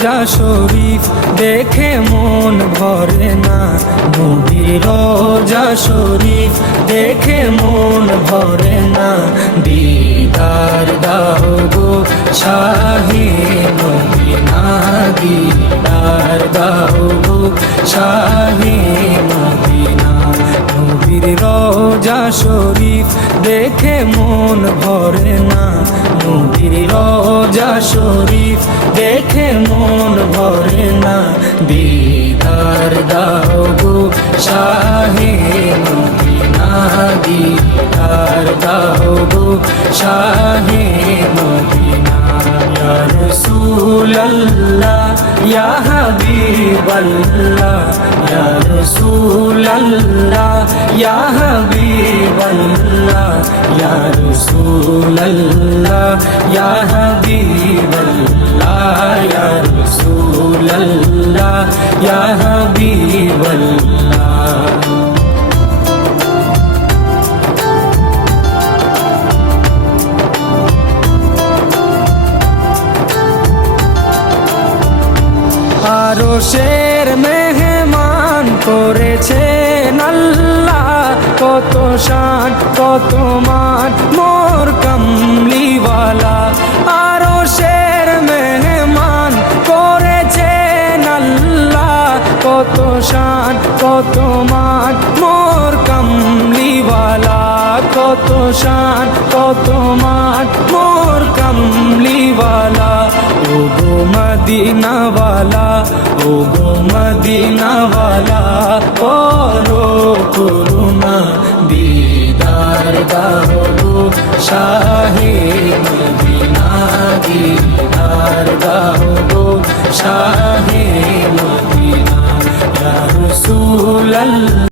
রোজা শরীফ দেখে মন ভরে না। নবীর রোজা শরীফ দেখে মন ভরে না। দিদার দাও গো শাহে মদিনা দিদার দাও গো শাহে মদিনা নবীর রোজা শরীফ দেখে মন ভরে না। নবীর রোজা শরীফ দেখে মন ভরে না। দিদার দাও গো শাহে মদিনা, দিদার দাও গো শাহে মদিনা। রাসূলুল্লাহ, ইয়া হাবিবাল্লাহ, ইয়া রাসূলুল্লাহ ইয়া হাবিবাল্লাহ ইয়া রাসূলুল্লাহ ইয়া আরও শের মেহমান আল্লাহ কত শান কত মান মোর কমলিওয়ালা। আরও শের মেহমান করেছেন আল্লাহ। কত শান কত মান মোর কমলিওয়ালা। কত শান কত মান মোর কমলিওয়ালা। ও গো মদিনাওয়ালা, ও গো মদিনাওয়ালা করুণা দিদার গাহো শাহে মদিনা দিদার গাহো শাহে মদিনা রসুল